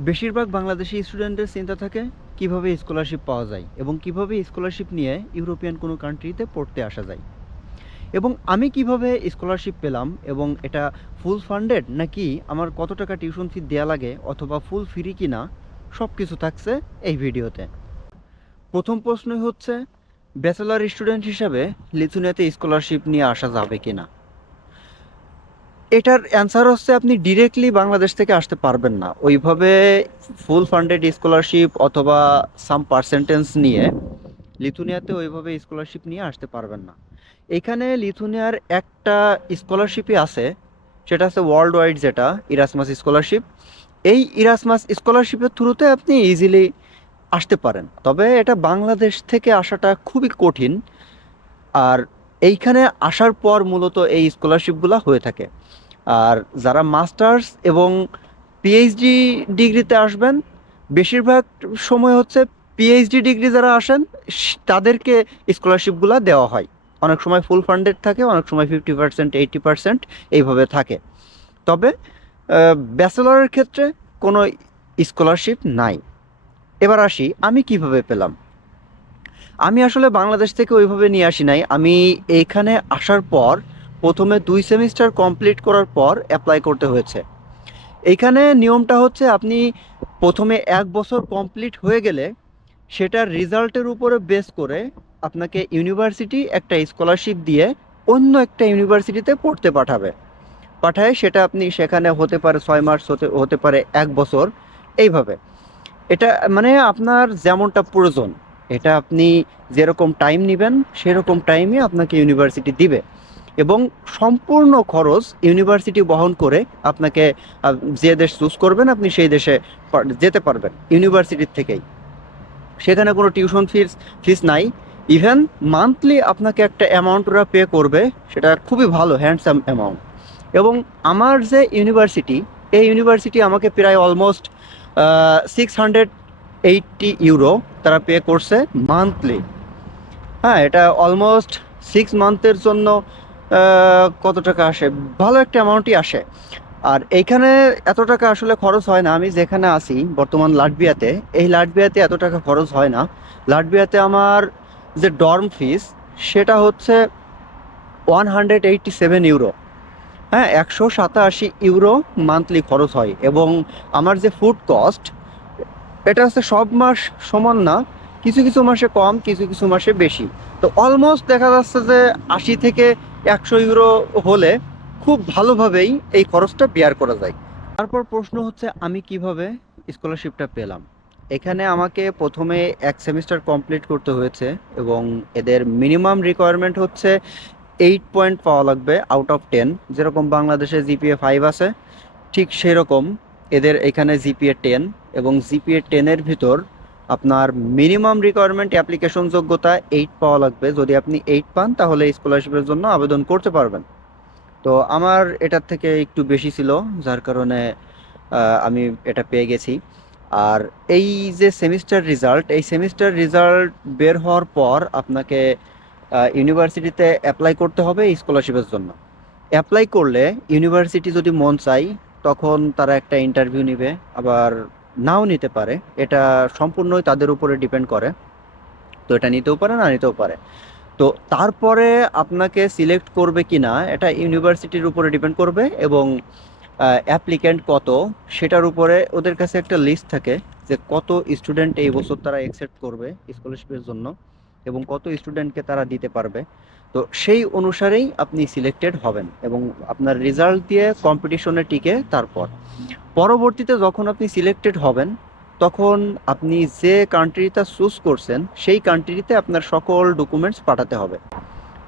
বেশিরভাগ বাংলাদেশি স্টুডেন্টের চিন্তা থাকে, কীভাবে স্কলারশিপ পাওয়া যায় এবং কীভাবে স্কলারশিপ নিয়ে ইউরোপিয়ান কোনো কান্ট্রিতে পড়তে আসা যায়। এবং আমি কীভাবে স্কলারশিপ পেলাম এবং এটা ফুল ফান্ডেড নাকি আমার কত টাকা টিউশন ফি দেওয়া লাগে অথবা ফুল ফ্রি কিনা সব কিছু থাকছে এই ভিডিওতে। প্রথম প্রশ্নই হচ্ছে ব্যাচেলার স্টুডেন্ট হিসাবে লিথুনিয়াতে স্কলারশিপ নিয়ে আসা যাবে কিনা? এটার অ্যান্সার হচ্ছে আপনি ডিরেক্টলি বাংলাদেশ থেকে আসতে পারবেন না। ওইভাবে ফুল ফান্ডেড স্কলারশিপ অথবা সাম পার্সেন্টেজ নিয়ে লিথুনিয়াতে ওইভাবে স্কলারশিপ নিয়ে আসতে পারবেন না। এখানে লিথুনিয়ার একটা স্কলারশিপই আছে, সেটা হচ্ছে ওয়ার্ল্ড ওয়াইড যেটা ইরাসমাস স্কলারশিপ এই ইরাসমাস স্কলারশিপের থ্রুতে আপনি ইজিলি আসতে পারেন। তবে এটা বাংলাদেশ থেকে আসাটা খুবই কঠিন। আর এইখানে আসার পর মূলত এই স্কলারশিপগুলো হয়ে থাকে। আর যারা মাস্টার্স এবং পিএইচডি ডিগ্রিতে আসবেন, বেশিরভাগ সময় হচ্ছে পিএইচডি ডিগ্রি যারা আসেন তাদেরকে স্কলারশিপগুলো দেওয়া হয়। অনেক সময় ফুল ফান্ডেড থাকে, অনেক সময় ফিফটি পার্সেন্ট এইটি পার্সেন্ট এইভাবে থাকে। তবে ব্যাচেলরের ক্ষেত্রে কোনো স্কলারশিপ নাই। এবার আসি, আমি কীভাবে পেলাম? আমি আসলে বাংলাদেশ থেকে ওইভাবে নিয়ে আসি নাই। আমি এইখানে আসার পর প্রথমে দুই সেমিস্টার কমপ্লিট করার পর অ্যাপ্লাই করতে হয়েছে। এইখানে নিয়মটা হচ্ছে আপনি প্রথমে এক বছর কমপ্লিট হয়ে গেলে সেটার রেজাল্টের উপরে বেস করে আপনাকে ইউনিভার্সিটি একটা স্কলারশিপ দিয়ে অন্য একটা ইউনিভার্সিটিতে পড়তে পাঠাবে। পাঠায় সেটা আপনি সেখানে হতে পারে ছয় মাস হতে হতে পারে এক বছর, এইভাবে। এটা মানে আপনার যেমনটা প্রয়োজন, এটা আপনি যেরকম টাইম নেবেন, সেরকম টাইমে আপনাকে ইউনিভার্সিটি দিবে। এবং সম্পূর্ণ খরচ ইউনিভার্সিটি বহন করে আপনাকে যে দেশ চুজ করবেন, আপনি সেই দেশে যেতে পারবেন, ইউনিভার্সিটির থেকেই। সেখানে কোনো টিউশন ফিস ফিস নাই। ইভেন মান্থলি আপনাকে একটা অ্যামাউন্ট ওরা পে করবে, সেটা খুবই ভালো, হ্যান্ডসাম অ্যামাউন্ট। এবং আমার যে ইউনিভার্সিটি, এই ইউনিভার্সিটি আমাকে প্রায় almost six hundred eighty euro তারা পে করছে মান্থলি। হ্যাঁ এটা অলমোস্ট সিক্স মান্থের জন্য কত টাকা আসে? ভালো একটা অ্যামাউন্টই আসে। আর এইখানে এত টাকা আসলে খরচ হয় না। আমি যেখানে আছি, বর্তমান লাটবিয়াতে এই লাটবিয়াতে এত টাকা খরচ হয় না। লাটবিয়াতে আমার যে ডর্ম ফিস সেটা হচ্ছে one hundred eighty seven euro হ্যাঁ একশো সাতাশি ইউরো মান্থলি খরচ হয়। এবং আমার যে ফুড কস্ট এটা হচ্ছে সব মাস সমান না। কিছু কিছু মাসে কম, কিছু কিছু মাসে বেশি। তো অলমোস্ট দেখা যাচ্ছে যে আশি থেকে একশো ইউরো হলে খুব ভালোভাবেই এই খরচটা বেয়ার করা যায়। তারপর প্রশ্ন হচ্ছে, আমি কীভাবে স্কলারশিপটা পেলাম? এখানে আমাকে প্রথমে এক সেমিস্টার কমপ্লিট করতে হয়েছে এবং এদের মিনিমাম রিকোয়ারমেন্ট হচ্ছে এইট পয়েন্ট পাওয়া লাগবে আউট অফ টেন যেরকম বাংলাদেশে জিপিএ ফাইভ আছে, ঠিক সেরকম এদের এখানে জিপিএ টেন এবং জিপিএ টেনের ভিতর আপনার মিনিমাম রিকোয়ারমেন্ট অ্যাপ্লিকেশন যোগ্যতা এইট পাওয়া লাগবে। যদি আপনি এইট পান, তাহলে স্কলারশিপের জন্য আবেদন করতে পারবেন। তো আমার এটার থেকে একটু বেশি ছিল, যার কারণে আমি এটা পেয়ে গেছি। আর এই যে সেমিস্টার রেজাল্ট এই সেমিস্টার রেজাল্ট বের হওয়ার পর আপনাকে ইউনিভার্সিটিতে অ্যাপ্লাই করতে হবে স্কলারশিপের জন্য। অ্যাপ্লাই করলে ইউনিভার্সিটি যদি মন চাই তখন তারা একটা ইন্টারভিউ নেবে। আবার নাও নিতে পারে। এটা সম্পূর্ণই তাদের উপরে ডিপেন্ড করে। তো এটা নিতেও পারে, না নিতেও পারে। তো তারপরে আপনাকে সিলেক্ট করবে কি না এটা ইউনিভার্সিটির উপরে ডিপেন্ড করবে এবং অ্যাপ্লিক্যান্ট কত, সেটার উপরে ওদের কাছে একটা লিস্ট থাকে যে কত স্টুডেন্ট এই বছর তারা অ্যাকসেপ্ট করবে স্কলারশিপের জন্য এবং কত স্টুডেন্টকে তারা দিতে পারবে। তো সেই অনুসারেই আপনি সিলেক্টেড হবেন এবং আপনার রেজাল্ট দিয়ে কম্পিটিশনে টিকে তারপর। পরবর্তীতে যখন আপনি সিলেক্টেড হবেন, তখন আপনি যে কান্ট্রিটা চুজ করছেন, সেই কান্ট্রিতে আপনার সকল ডকুমেন্টস পাঠাতে হবে।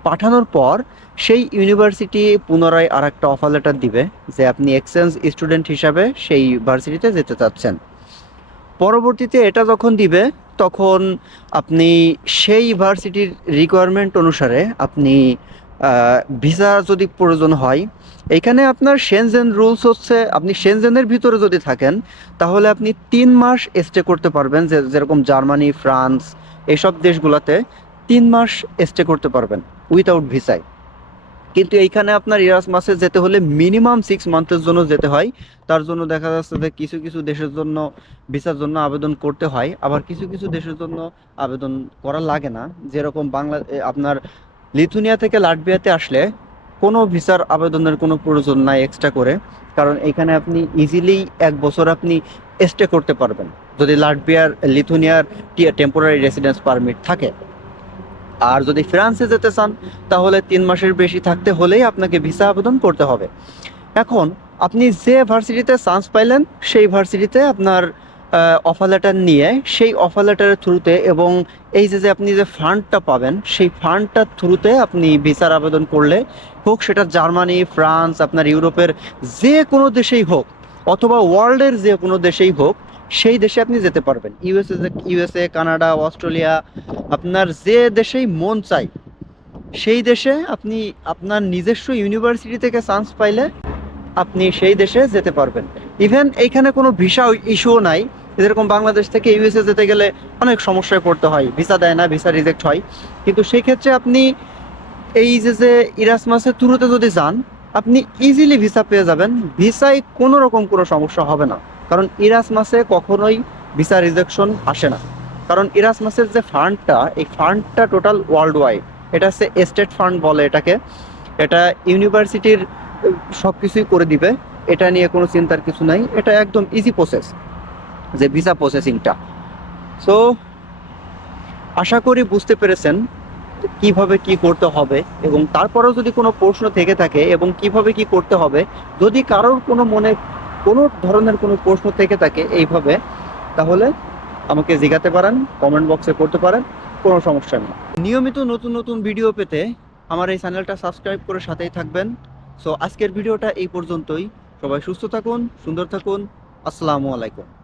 পাঠানোর পর সেই ইউনিভার্সিটি পুনরায় আর একটা অফার লেটার দিবে যে আপনি এক্সচেঞ্জ স্টুডেন্ট হিসাবে সেই ভার্সিটিতে যেতে চাচ্ছেন। পরবর্তীতে এটা যখন দিবে, তখন আপনি সেই ইউনিভার্সিটির রিকোয়ারমেন্ট অনুসারে আপনি ভিসা যদি প্রয়োজন হয়, এখানে আপনার সেনজেন রুলস হচ্ছে, আপনি সেনজেনের ভিতরে যদি থাকেন, তাহলে আপনি তিন মাস স্টে করতে পারবেন, যে যেরকম জার্মানি, ফ্রান্স এইসব দেশগুলোতে তিন মাস স্টে করতে পারবেন উইথাউট ভিসায় কিন্তু এইখানে আপনার ইরাসমাসে যেতে হলে মিনিমাম সিক্স মান্থের জন্য যেতে হয়, তার জন্য দেখা যাচ্ছে যে কিছু কিছু দেশের জন্য ভিসার জন্য আবেদন করতে হয়, আবার কিছু কিছু দেশের জন্য আবেদন করা লাগে না, যেরকম বাংলা আপনার লিথুনিয়া থেকে লাটভিয়াতে আসলে কোনো ভিসার আবেদনের কোনো প্রয়োজন নাই এক্সট্রা করে, কারণ এখানে আপনি ইজিলি এক বছর আপনি স্টে করতে পারবেন, যদি লাটভিয়ার, লিথুনিয়ার টেম্পোরারি রেসিডেন্স পারমিট থাকে। আর যদি ফ্রান্সে যেতে চান, তাহলে তিন মাসের বেশি থাকতে হলেই আপনাকে ভিসা আবেদন করতে হবে। এখন, আপনি যে ভার্সিটিতে চান্স পাইলেন, সেই ভার্সিটিতে আপনার অফার লেটার নিয়ে, সেই অফার লেটারের থ্রুতে এবং এই যে যে আপনি যে ফান্ডটা পাবেন, সেই ফান্ডটার থ্রুতে আপনি ভিসার আবেদন করলে হোক সেটা জার্মানি, ফ্রান্স, আপনার ইউরোপের যে কোনো দেশেই হোক অথবা ওয়ার্ল্ডের যে কোনো দেশেই হোক, সেই দেশে আপনি যেতে পারবেন। ইউএসএ ইউএসএ কানাডা অস্ট্রেলিয়া আপনার যে দেশেই মন চাই, সেই দেশে আপনি আপনার নিজস্ব ইউনিভার্সিটি থেকে চান্স পাইলে আপনি সেই দেশে যেতে পারবেন। ইভেন এইখানে কোনো ভিসা ইস্যুও নাই যেরকম বাংলাদেশ থেকে ইউএসএ যেতে গেলে অনেক সমস্যায় পড়তে হয়। ভিসা দেয় না, ভিসা রিজেক্ট হয়। কিন্তু সেই ক্ষেত্রে আপনি এই যে যে ইরাসমাসের থ্রুতে যদি যান, আপনি ইজিলি ভিসা পেয়ে যাবেন। ভিসায় কোনো রকম কোনো সমস্যা হবে না। কারণ ইরাসমাসে কখনোই ভিসা রিজেকশন আসে না। কারণ ইরাসমাসের যে ফান্ডটা এই ফান্ডটা টোটাল ওয়ার্ল্ড ওয়াইড এটা হচ্ছে এস্টেট ফান্ড বলে এটাকে। এটা ইউনিভার্সিটির সব কিছুই করে দিবে। এটা নিয়ে কোনো চিন্তার কিছু নাই। এটা একদম ইজি প্রসেস যে ভিসা প্রসেসিংটা সো আশা করি বুঝতে পেরেছেন কীভাবে কি করতে হবে এবং তারপরেও যদি কোনো প্রশ্ন থেকে থাকে এবং কীভাবে কি করতে হবে, যদি কারোর কোনো মনে কোনো ধরনের কোনো প্রশ্ন থেকে থাকে এইভাবে, তাহলে আমাকে জিজ্ঞাতে পারেন কমেন্ট বক্সে করতে পারেন, কোনো সমস্যা নেই। নিয়মিত নতুন নতুন ভিডিও পেতে আমার এই চ্যানেলটা সাবস্ক্রাইব করে সাথেই থাকবেন। সো আজকের ভিডিওটা এই পর্যন্তই। সবাই সুস্থ থাকুন, সুন্দর থাকুন। আসসালামু আলাইকুম।